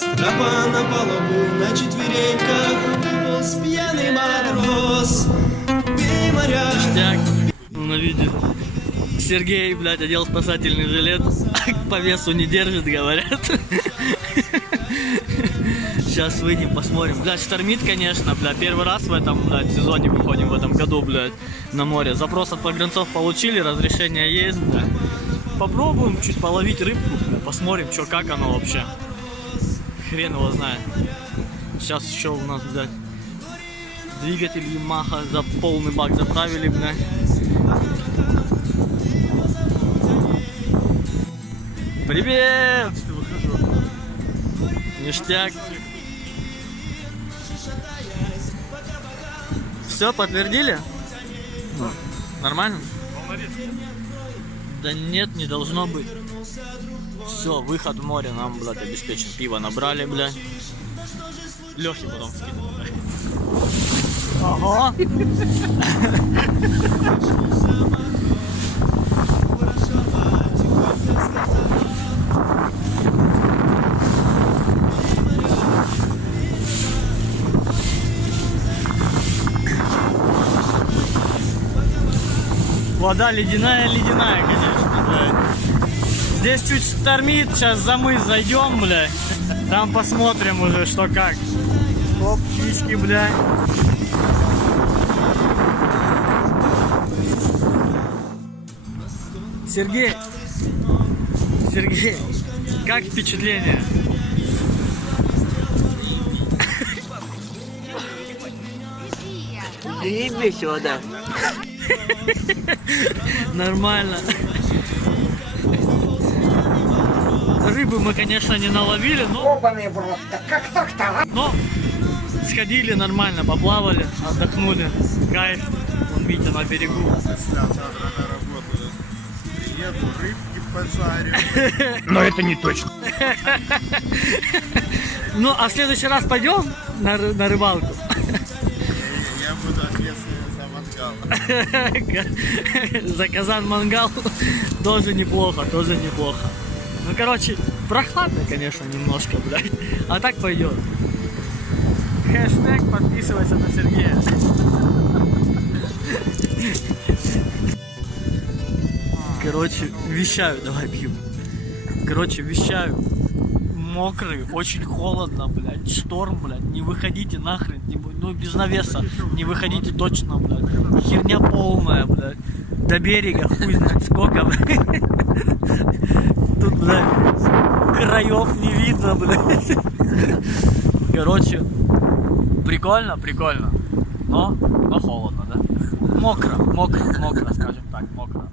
Тропа на палубу на четвереньках, полз пьяный матрос. Бей моря. Ништяк. Ну, на видео. Сергей, блядь, одел спасательный жилет. По весу не держит, говорят. Сейчас выйдем, посмотрим. Блядь, штормит, конечно, блядь. Первый раз в этом, блядь, сезоне выходим в этом году, блядь, на море. Запрос от погранцов получили, разрешение есть, блядь. Попробуем чуть половить рыбку, блядь. Посмотрим, что, как оно вообще. Хрен его знает. Сейчас еще у нас, блядь, двигатель Yamaha за полный бак заправили, блядь. Привет! Ништяк. Все, подтвердили? Нормально? Да нет, не должно быть. Все, выход в море нам, блядь, обеспечен. Пиво набрали, блядь. Лёхе потом скинул, блядь. Ага. Вода ледяная, конечно, блядь. Здесь чуть штормит, сейчас за мыс зайдем, блядь. Там посмотрим уже, что как. Оп, птички, блядь. Сергей, как впечатление? Заебись вода. Нормально. Рыбы мы, конечно, не наловили, но сходили нормально, поплавали, отдохнули. Кайф. Вон Витя на берегу. Приеду, рыбки пожарю. Но это не точно. Ну, а в следующий раз пойдем на рыбалку? Я буду ответственным за мангал. За казан-мангал тоже неплохо, тоже неплохо. Ну, короче, прохладно, конечно, немножко, блядь. А так пойдет. Хэштег подписывайся на Сергея. Короче, вещаю, давай пью. Короче, вещаю. Мокрый, очень холодно, блядь. Шторм, блядь. Не выходите нахрен. Ну, без навеса. Не выходите точно, блядь. Херня полная, блядь. До берега, хуй знает сколько, блядь. Тут, блядь, краев не видно, блядь. Короче, прикольно. Но холодно, да? Мокро, скажем так, мокро.